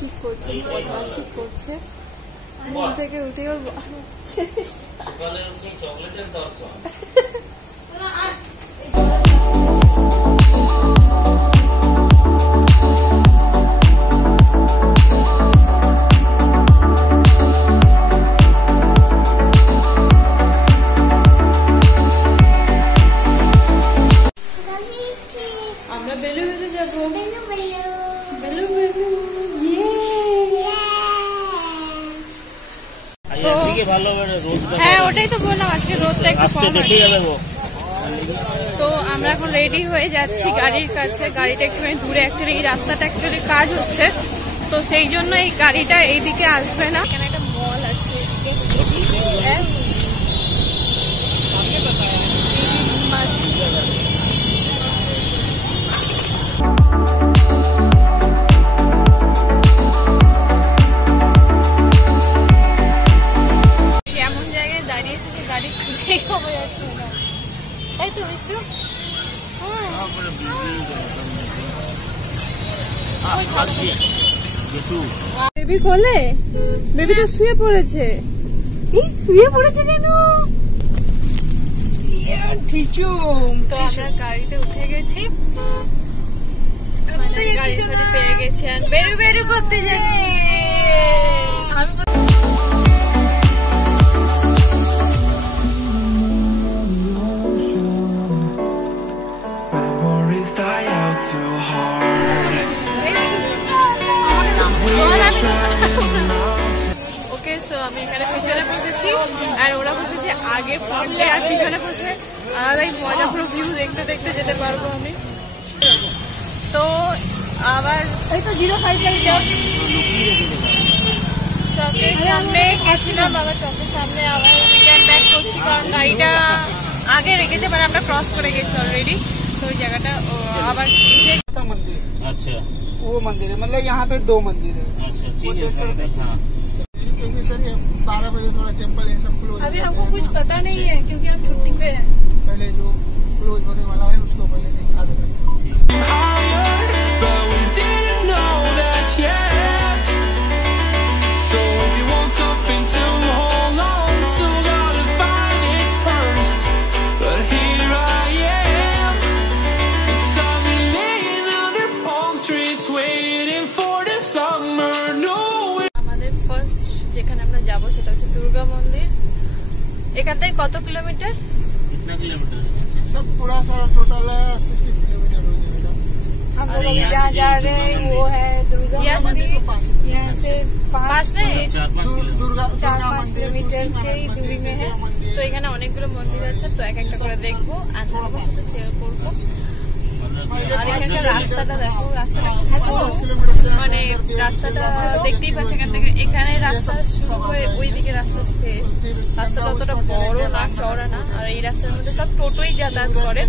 ঠিক করছে, বদমাশি করছে। ঘুম থেকে উঠে ওর চকলেটের দর্শন। আমরা বেলু বেলু যাবো। হ্যাঁ, ওটাই তো বললাম, আজকে রোদটা একটু কম আছে। তো আমরা এখন রেডি হয়ে যাচ্ছি গাড়ির কাছে। গাড়িটা একটুখানি দূরে, অ্যাকচুয়ালি এই রাস্তাটা অ্যাকচুয়ালি কাজ হচ্ছে, তো সেই জন্য এই গাড়িটা এইদিকে আসবে না। এখানে একটা মল আছে, এমন জায়গায় দাঁড়িয়েছে যে গাড়ি খুঁজেই পাওয়া যাচ্ছে না, তাই তো মিশু? বেবি কোলে, বেবি তো শুয়ে পড়েছে। শুয়ে পড়েছে কেন? তো আমরা গাড়িতে উঠে গেছি, পেয়ে গেছি আর বেরু বেরু করতে যাচ্ছি। ওকে, সো আমি এখানে পিছনে বসেছি আর ওরা বসেছে আগে ফ্রন্টে, আর পিছনে বসে আলাদাই মজা, পুরো ভিউ দেখতে দেখতে যেতে পারবো আমি। তো আবার এই তো 05 চকের সামনে গেছিলাম, আবার চকের সামনে আবার রিটার্ন ব্যাক করছি, কারণ গাড়িটা আগে রেখেছে, মানে আমরা ক্রস করে গেছি অলরেডি। तो इस जगह आवर मंदिर। अच्छा, वो मंदिर है, मतलब यहाँ पे 2 मंदिर है। अच्छा, ठीक है। हाँ, क्योंकि सर 12 बजे थोड़ा टेम्पल ये सब क्लोज। अभी हमको कुछ पता नहीं है क्योंकि हम छुट्टी पे हैं। पहले जो क्लोज होने वाला है उसको पहले दिखा देंगे। दुर्गा मंदिर एखान থেকে কত किलोमीटर? कितना किलोमीटर है? सब पूरा सारा टोटल 60 किलोमीटर हो जाएगा। हम लोग जहाँ जा रहे हैं वो है दुर्गा मंदिर, यहाँ से पास में 4-5 किलोमीटर के दूरी में है। तो এখানে অনেকগুলো মন্দির আছে, তো এক একটা করে দেখবো আর তোমাদের সাথে শেয়ার করবো। আর এখানকার রাস্তাটা দেখো, রাস্তাটা মানে রাস্তাটা দেখতেই পাচ্ছ এখান থেকে, এখানে রাস্তা শুরু হয়ে ওইদিকে রাস্তা শেষ। রাস্তাটা অতটা বড় না, চওড়া না, আর এই রাস্তার মধ্যে সব টোটোই যাতায়াত করে,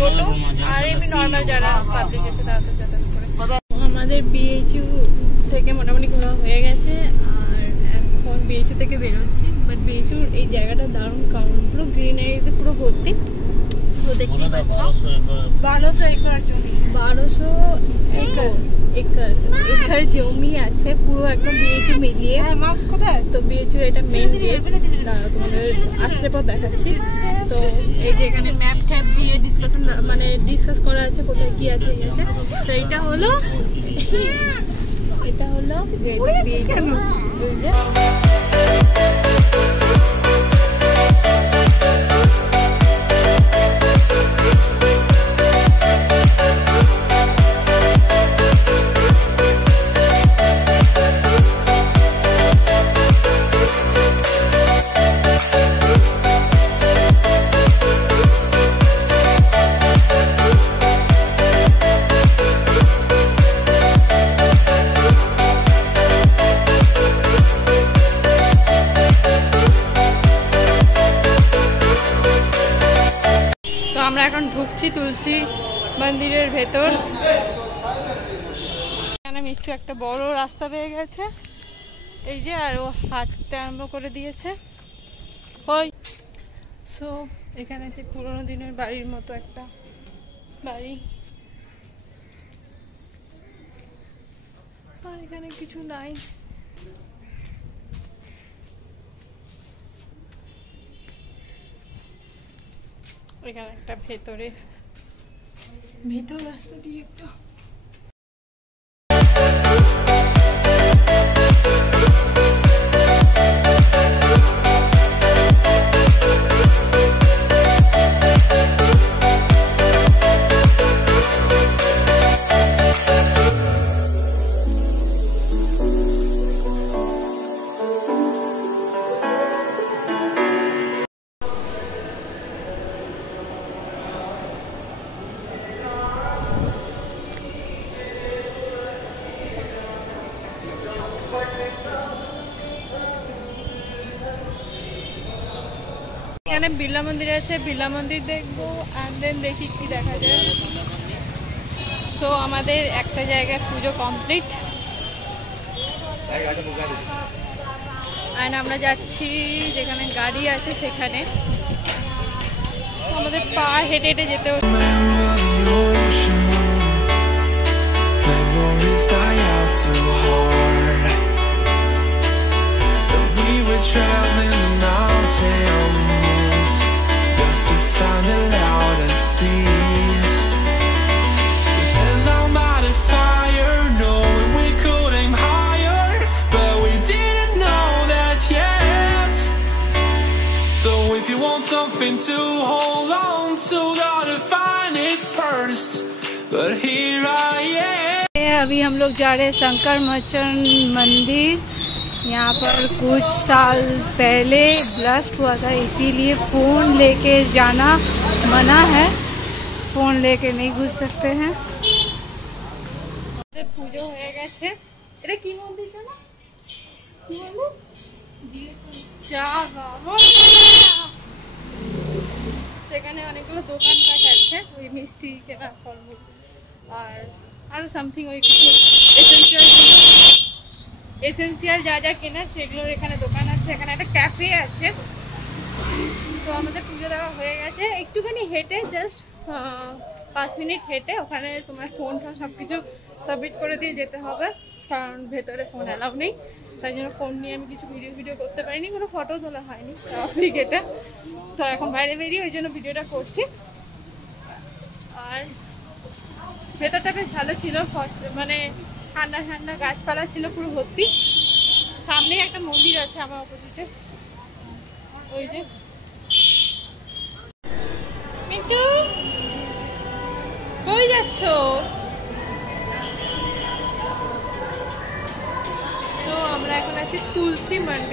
টোটো আর এমনি নর্মাল যারা পাবলিক আছে তারা তো যাতায়াত করে। আমাদের বিএইচইউ থেকে মোটামুটি ঘোরা হয়ে গেছে আর এখন বিএইচইউ থেকে বেরোচ্ছি। বাট বিএইচইউর এই জায়গাটা দারুণ, কারণ পুরো গ্রিনারিতে পুরো ভর্তি। দেখতেই পাচ্ছ 1200 একর জমি, 1200 একর জমি আছে পুরো একদম বিএইচইউ মিলিয়ে। মার্কস কোথায়? তো বিএইচইউ এটা মেইন গেট, দাঁড়াও তোমাদের আসলে পর দেখাচ্ছি। তো এই যে এখানে ম্যাপ ট্যাপ দিয়ে ডিসকাস করা আছে কোথায় কি আছে এই আছে। তো এটা হলো গেট বিএইচইউ। আমরা এখন ঢুকছি তুলসী মন্দিরের ভেতর। এখানে মিষ্টি একটা বড় রাস্তা পেয়ে গেছে এই যে, আর ও হাঁটতে আরম্ভ করে দিয়েছে। ওই সো এখানে সেই পুরোনো দিনের বাড়ির মতো একটা বাড়ি, আর এখানে কিছু নাই। এখানে একটা ভেতর রাস্তা দিয়ে একটা এখানে বিড়লা মন্দির আছে, বিড়লা মন্দির দেখবো এন্ড দেন দেখি কি দেখা যায়। সো আমাদের একটা জায়গায় পুজো কমপ্লিট এন্ড আমরা যাচ্ছি যেখানে গাড়ি আছে সেখানে। আমাদের পা হেঁটে হেঁটে যেতে হচ্ছে। Something to hold on to, gotta find it first, but here I am. अभी हम लोग जा रहे हैं शंकर मोचन मंदिर। यहाँ पर कुछ साल पहले ब्लास्ट हुआ था, इसीलिए फ़ोन लेके जाना मना है, फ़ोन लेके नहीं घुस सकते हैं। পুজো হয়ে গেছে। এটা কি মন্দির জানো? কি মন্দির? যা বাবা, সেখানে অনেকগুলো দোকানপাট আছে, ওই মিষ্টি কেনা, ফলমূল আর আরও সামথিং ওই কিছু এসেন্সিয়াল যা যা কেনা সেগুলোর এখানে দোকান আছে। এখানে একটা ক্যাফে আছে। তো আমাদের পুজো দেওয়া হয়ে গেছে। একটুখানি হেঁটে জাস্ট 5 মিনিট হেঁটে ওখানে তোমার ফোন সব কিছু সাবমিট করে দিয়ে যেতে হবে, কারণ ভেতরে ফোন অ্যালাউ নেই। তাই জন্য ফোন নিয়ে আমি কিছু ভিডিও করতে পারিনি, কোনো ফটো তোলা হয়নি স্বাভাবিক এটা। তো এখন বাইরে বেরিয়ে ওই জন্য ভিডিওটা করছি। আর ভেতরটা বেশ ভালো ছিল, মানে ঠান্ডা ঠান্ডা গাছপালা ছিল পুরো ভর্তি। সামনেই একটা মন্দির আছে আমার অপোজিটে, ওই যে। মিন্টু কই যাচ্ছ? তো আমরা এখন আছি তুলসী মন্দির।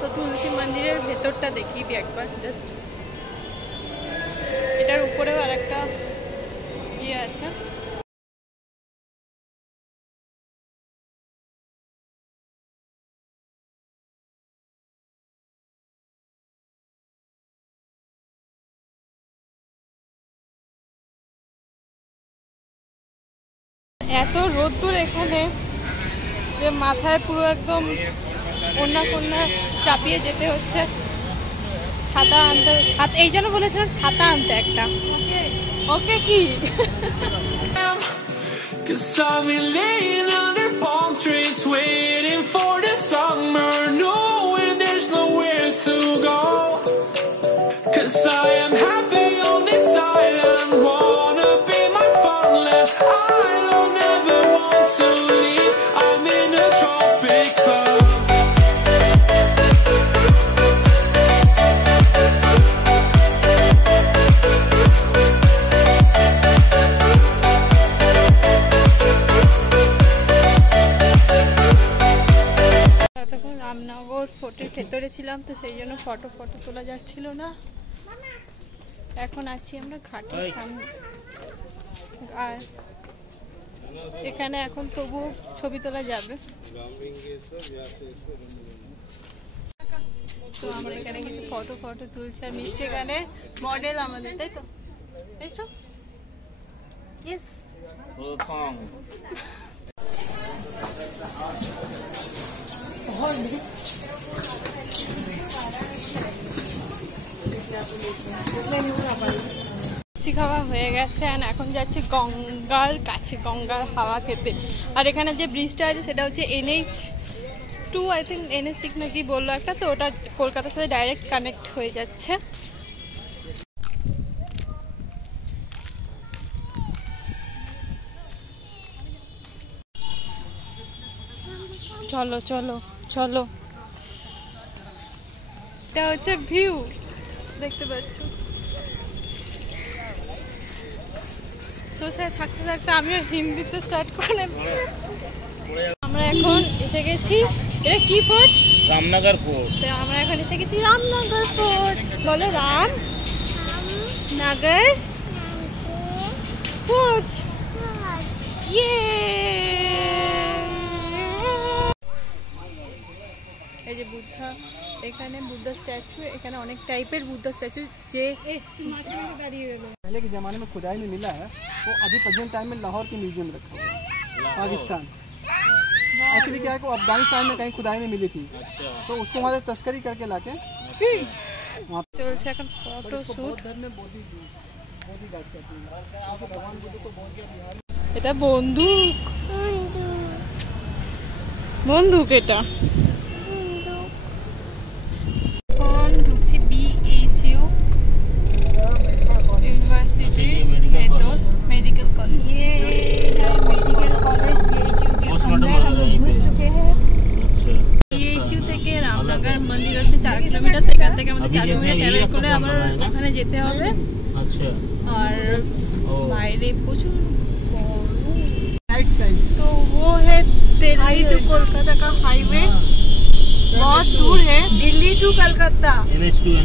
তো তুলসী মন্দিরের ভেতরটা দেখিয়ে দিই একবার জাস্ট। এটার উপরেও আর একটা ইয়ে আছে। এত রোদ্দুর এখানে যে মাথায় পুরো একদম ওড়না ফোড়না চাপিয়ে যেতে হচ্ছে। ছাতা আনতে, এই জন্য বলেছিলাম ছাতা আনতে একটা। ওকে কি রামনগর ফোর্টের ভেতরে ছিলাম, তো সেই জন্য ফটো তোলা যাচ্ছিল না। এখন আছি আমরা ঘাটের সামনে, আর এখানে এখন তবু ছবি তোলা যাবে। তো আমরা এখানে কিছু ফটো তুলছি, আর মিষ্টি এখানে মডেল আমাদের, তাই তো? ইয়েস। মিষ্টি খাওয়া হয়ে গেছে আর এখন যাচ্ছি গঙ্গার কাছে, গঙ্গার হাওয়া খেতে। আর এখানে যে ব্রিজটা আছে সেটা হচ্ছে NH2 আই থিঙ্ক, NH6 নাকি বললো একটা, তো ওটা কলকাতার সাথে ডাইরেক্ট কানেক্ট হয়ে যাচ্ছে। চলো চলো চলো, এটা হচ্ছে ভিউ, দেখতে পাচ্ছ। তোর সাথে থাকতে থাকতে আমিও হিন্দিতে স্টার্ট করে দিয়েছি। আমরা এখন এসে গেছি, এটা কি ফোর্ট? रामनगर फोर्ट। তো আমরা এখন এসে গেছি রামনগর ফোর্ট। বলো রাম নগর ফোর্ট। ইয়ে, এই যে বুদ্ধা, এখানে বুদ্ধা स्टैचू, এখানে অনেক টাইপের বুদ্ধা स्टैचू যে पहले के ज़माने में खुदाई में मिला है, वो अभी प्रेजेंट टाइम में लाहौर के म्यूजियम में रखा हुआ है, पाकिस्तान। एक्चुअली क्या है कि अफगानिस्तान में कहीं खुदाई में मिली थी, तो उसको वहाँ से तस्करी करके लाके চলছে এখন ফটো শুট। এটা বন্দুক, বন্দুক এটা। এখন ঢুকছি BHU ইউনিভার্সিটির ভেতর, মেডিকেল कॉलेज। ये है मेडिकल कॉलेज BHU के अंदर हम लोग घुस चुके हैं। BHU থেকে রামনগর মন্দির হচ্ছে 4 কিলোমিটার, এখান থেকে আমাদের 4 কিলোমিটার ট্রাভেল করে আবার ওখানে যেতে হবে। अच्छा। और বাইরে প্রচুর राइट साइड तो वो है दिल्ली टू कोलकाता का हाईवे, बहुत दूर है, दिल्ली टू कोलकाता NH2।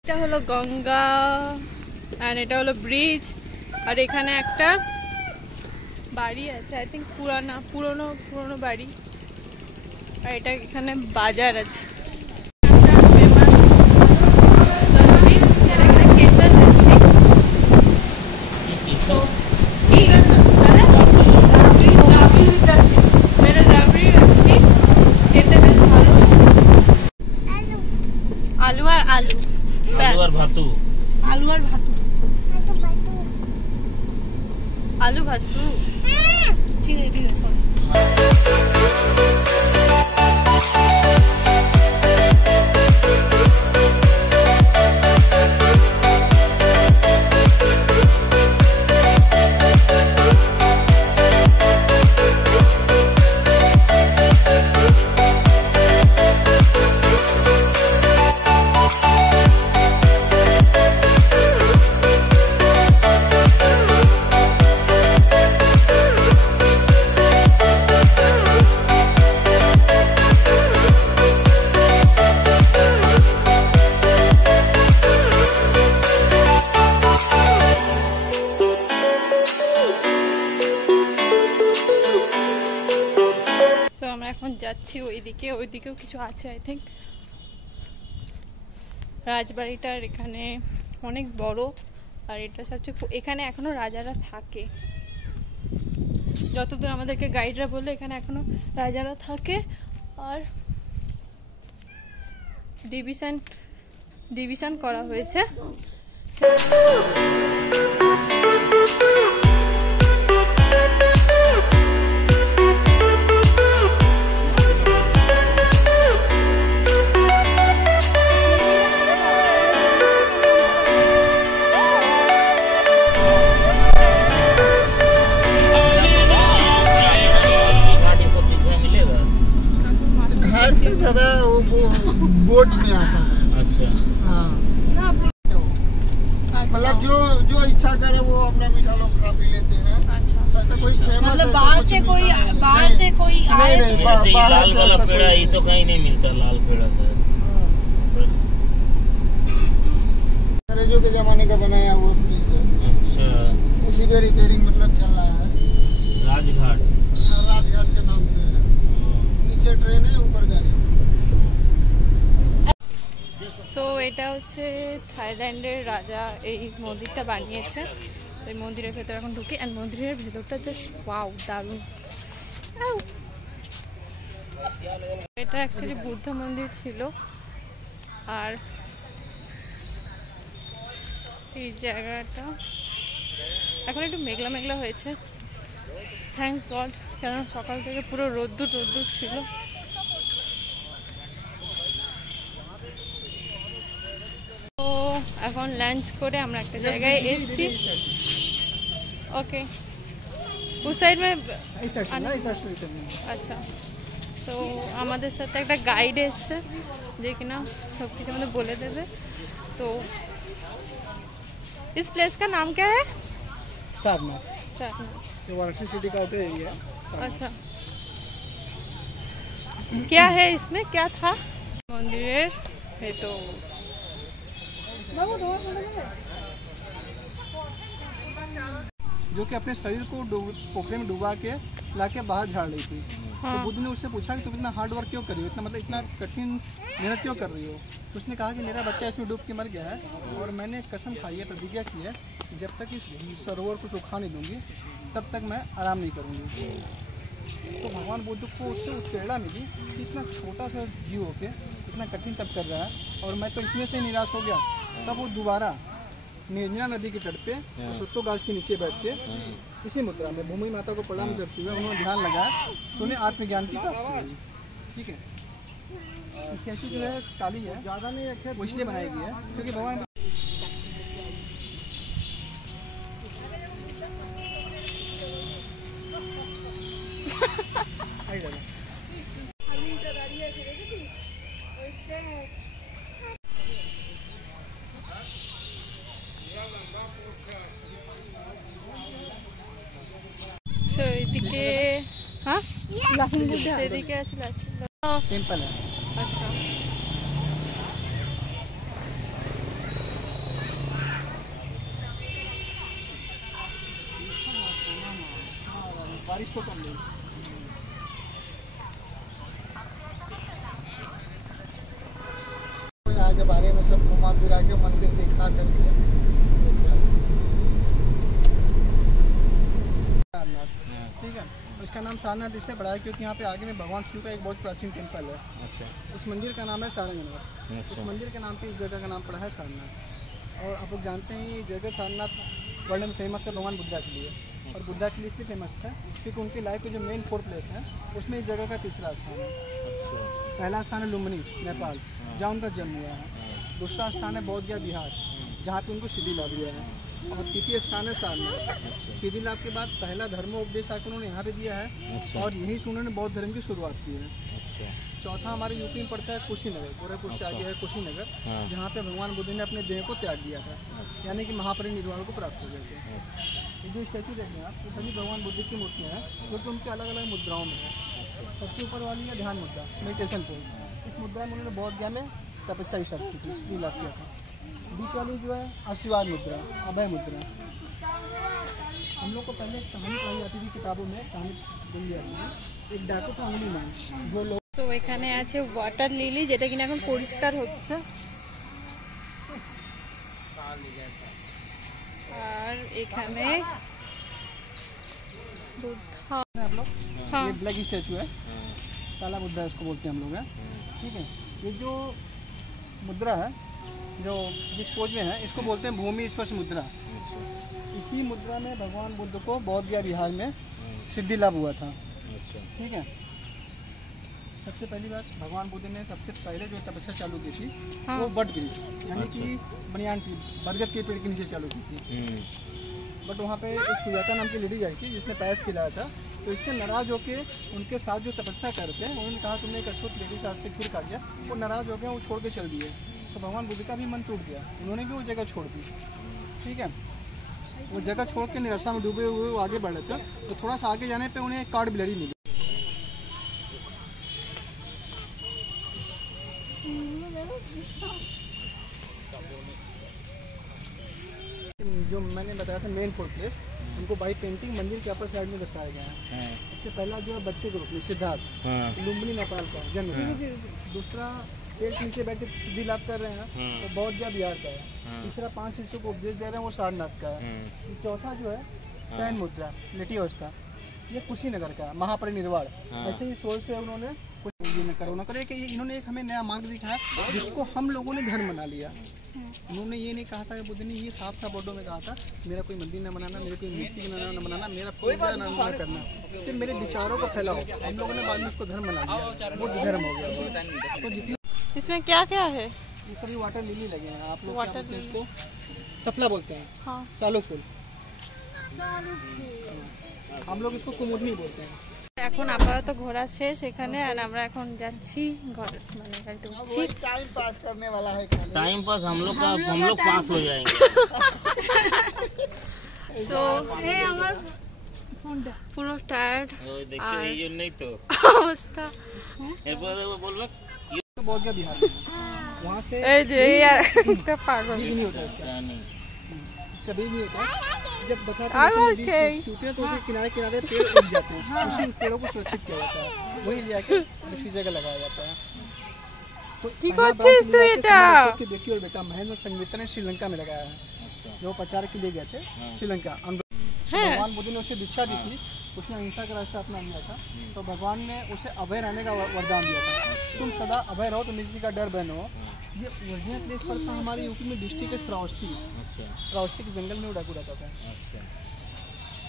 এটা হলো গঙ্গা আর এটা হলো ব্রিজ, আর এখানে একটা বাড়ি আছে আই থিঙ্ক, পুরনো বাড়ি, আর এটা এখানে বাজার আছে। आलू और आलू, आलू और भातू, आलू और भातू, आलू भातू, ठीक है सॉरी। আমরা এখন যাচ্ছি ওইদিকে, ওইদিকেও কিছু আছে আই থিঙ্ক। রাজবাড়িটার এখানে অনেক বড়, আর এটা সবচেয়ে, এখানে এখনো রাজারা থাকে, যতদূর আমাদেরকে গাইডরা বললো এখানে এখনো রাজারা থাকে। আর ডিভিশন করা হয়েছে। ज़्यादा वो बोट में आता है। अच्छा। हाँ, मतलब जो इच्छा करे वो अपना मीठा लोग खा पी लेते हैं। अच्छा, ऐसा कोई फेमस, मतलब बाहर से कोई आए जैसे ये लाल वाला पेड़ा, ये तो कहीं नहीं मिलता, लाल पेड़ा तो अंग्रेजों के जमाने का बनाया हुआ ब्रिज है। अच्छा, उसी पे रिपेयरिंग मतलब चल रहा है। राजघाट के नाम से है। नीचे ट्रेन है, ऊपर गाड़ी। সো এটা হচ্ছে থাইল্যান্ডের রাজা এই মন্দিরটা বানিয়েছে। এই মন্দিরের ভেতর এখন ঢুকি, আর মন্দিরের ভেতরটা জাস্ট ওয়াও, দারুণ। এটা অ্যাকচুয়ালি বুদ্ধ মন্দির ছিল, আর এই জায়গাটা এখন একটু মেঘলা মেঘলা হয়েছে, থ্যাঙ্কস গড, কারণ সকাল থেকে পুরো রোদ্দুর ছিল। তো এখন লাঞ্চ করে আমরা একটা জায়গায় এসেছি। ওকে, उस साइड में अच्छा। সো আমাদের সাথে একটা গাইড এসছে যে কিনা সব কিছু আমাদের বলে দেবে। তো इस प्लेस का नाम क्या है? सारनाथ। ये वाराणसी सिटी का आउटर एरिया है। अच्छा, क्या है इसमें, क्या था मंदिर है? तो जो कि अपने शरीर को पोखरे में डुबा के लाके बाहर झाड़ रही थी। हाँ। तो बुद्ध ने उससे पूछा कि तुम इतना हार्ड वर्क क्यों कर रही हो, इतना मतलब इतना कठिन मेहनत क्यों कर रही हो? तो उसने कहा कि मेरा बच्चा इसमें डूब के मर गया है और मैंने कसम खाई है, प्रतिज्ञा की है कि जब तक इस सरोवर को सुखा नहीं दूंगी तब तक मैं आराम नहीं करूँगी। तो भगवान बुद्ध को उससे उत्प्रेरणा मिली कि इतना छोटा सा जीव होके इतना कठिन तप कर रहा है और मैं तो इसमें से निराश हो गया। तब वो दोबारा निर्जना नदी के तट पे सुत्तो गाछ के नीचे बैठ के इसी मुद्रा में भूमि माता को प्रणाम करते हुए उन्होंने ध्यान लगाया, तो उन्हें आत्मज्ञान की प्राप्ति हुई। ठीक है, स्टैचू जो है काली है, ज़्यादा नहीं रखे, वो इसलिए बनाई गई है क्योंकि भगवान এদিকে হ্যাঁ এদিকে আছে टेम्पल है। अच्छा, बारिश तो कम नहीं। आगे बारे में सब घुमा फिरा के मंदिर दिखा करके ठीक है। इसका नाम सारनाथ इसलिए पड़ा है क्योंकि यहाँ पे आगे में भगवान शिव का एक बहुत प्राचीन टेम्पल है। अच्छा। उस मंदिर का नाम है सारंगनाथ। उस मंदिर के नाम पे इस जगह का नाम पड़ा है सारनाथ। और आप लोग जानते हैं ये जगह सारनाथ वर्ल्ड में फेमस है भगवान बुद्धा के लिए। और बुद्धा के लिए इसलिए फेमस था क्योंकि उनकी लाइफ के जो मेन 4 प्लेस हैं उसमें इस जगह का तीसरा स्थान है। पहला स्थान है लुम्बिनी नेपाल, जहाँ उनका जन्म हुआ है। दूसरा स्थान है बोध गया बिहार, जहाँ पे उनको सिद्धि लाभ हुआ है। और तृतीय स्थान है सारनाथ। सिद्धि लाभ के बाद पहला धर्मोपदेश आकर उन्होंने यहाँ पे दिया है। और यहीं से उन्होंने बौद्ध धर्म की शुरुआत की है। चौथा हमारे यूपी में पड़ता है कुशीनगर, गोरखपुर से आगे है कुशीनगर, जहाँ पे भगवान बुद्ध ने अपने देह को त्याग दिया था, यानी कि महापरिनिर्वाण को प्राप्त हो गए थे। ये जो स्टैचू देखें आप, ये सभी भगवान बुद्ध की मूर्तियाँ हैं जो कि उनके अलग अलग मुद्राओं में है। सबसे ऊपर वाली है ध्यान मुद्रा, मेडिटेशन पोज। इस मुद्रा में उन्होंने बौद्ध गया में तपस्या स्टार्ट की थी, सिद्धि लाभ किया था। बीच वाली जो है आशीर्वाद मुद्रा, अभय मुद्रा। हम लोग को पहले एक कहानी पढ़ाई जाती थी किताबों में, कहानी बन जाती थी। एक डाकू था अंगुली में, जो लोग তো এখানে আছে ওয়াটার লিলি, যেটা কিনা এখন পরিষ্কার হচ্ছে। আর এখানে आप लोग ये ब्लैक स्टैचू है, काला बुद्धा इसको बोलते हैं हम लोग हैं। ठीक है, ये जो मुद्रा है जो जिस पोज में है इसको बोलते हैं भूमि स्पर्श मुद्रा। इसी मुद्रा में भगवान बुद्ध को बोध गया बिहार में सिद्धि लाभ हुआ था। ठीक है, सबसे पहली बात भगवान बुद्ध ने सबसे पहले जो तपस्या चालू की थी वो बट वृक्ष यानी कि बनियान की बरगद के पेड़ के नीचे चालू की थी। बट वहाँ पे एक सुजाता नाम की लेडी आई थी जिसने पैस खिलाया था। तो इससे नाराज होकर उनके साथ जो तपस्या करते हैं उन्होंने कहा तुमने एक अछूत लेडी साथ से फिर खा गया। वो नाराज हो गए, वो छोड़ के चल दिए। तो भगवान बुद्ध का भी मन टूट गया, उन्होंने भी वो जगह छोड़ दी। ठीक है, वो जगह छोड़ के निराशा में डूबे हुए वो आगे बढ़े थे। तो थोड़ा सा आगे जाने पे उन्हें एक कार्ड बिलरी मिली। जो मैंने बताया था मेन 4 प्लेस, उनको बाई पेंटिंग मंदिर के अपर साइड में दर्शाया गया है। सबसे पहला जो है बच्चे के रूप में सिद्धार्थ, लुम्बिनी नेपाल का जन्म। दूसरा पेड़ के नीचे बैठ के सिद्धि लाभ कर रहे हैं, तो बौद्ध गया बिहार का है। तीसरा 5 शिष्यों को उपदेश दे रहे हैं, वो सारनाथ का है। चौथा जो है शयन मुद्रा लेटी अवस्था, ये कुशीनगर का महापरिनिर्वाण। ऐसे ही सोच से उन्होंने ये न करो न करो। कि इन्होंने एक हमें नया मार्ग दिखाया जिसको हम लोगों ने धर्म बना लिया। उन्होंने ये नहीं कहा था कि बुद्ध ने ये साफ साफ वर्डों में कहा था मेरा कोई मंदिर न बनाना, मेरे कोई मूर्ति न बनाना, मेरा पूजा न करना, सिर्फ मेरे विचारों को फैलाओ। हम लोगों ने बाद में उसको धर्म बना लिया, बुद्ध धर्म हो गया। तो जितने इसमें क्या क्या है? ये सभी वाटर लिली लगे हैं। आप लोग वाटर लिली इसको सफला बोलते हैं। हाँ। सालू फूल, हम लोग इसको कुमुदनी बोलते हैं। এখন আপাতত ঘোরা শেষ এখানে, আর আমরা এখন যাচ্ছি ঘর মানে গাড়িতে উঠছি। टाइम पास करने वाला है। टाइम पास हम लोग पास हो जाएंगे। সো এই আমার ফোনটা পুরো টায়ার্ড দেখছো এই জন্যই তো অবস্থা। এরপর বলবে तो बहुत गया बिहार में, वहाँ से এই যে यार একটা পাগল कभी नहीं होता इसका, कभी नहीं होता। जब बरसात टूटे तो उसके किनारे किनारे पेड़ उग जाते हैं, उसी पेड़ों को सुरक्षित किया जाता है, वही ले आके दूसरी जगह लगाया जाता है। तो ठीक होचिस तो এটা कि बेटी और बेटा महेंद्र संगीता ने श्रीलंका में लगाया है, जो प्रचार के लिए गए थे श्रीलंका। भगवान बुद्ध ने उसे दीक्षा दी थी, उसने अहिंसा का रास्ता अपना लिया था, तो भगवान ने उसे अभय रहने का वरदान दिया था। तुम सदा अभय रहो, तुम किसी का डर बहन हो। ये ओरिजिनल प्लेस पर था हमारे यूपी में, डिस्ट्रिक्ट है श्रावस्ती। श्रावस्ती के जंगल में डाकू रहता था।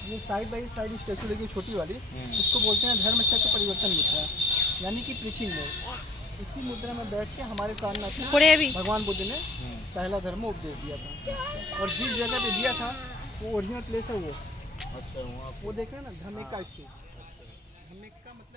ये साइड बाई साइड स्टैचू लगी छोटी वाली, उसको बोलते हैं धर्म चक्र परिवर्तन मुद्रा, यानी कि प्रीचिंग मोड। इसी मुद्रा में बैठ के हमारे सामने भगवान बुद्ध ने पहला धर्म उपदेश दिया था। और जिस जगह पे दिया था वो ओरिजिनल प्लेस है वो। वो देख रहे हैं ना, धम्मिका स्टूप। धम्मिका मतलब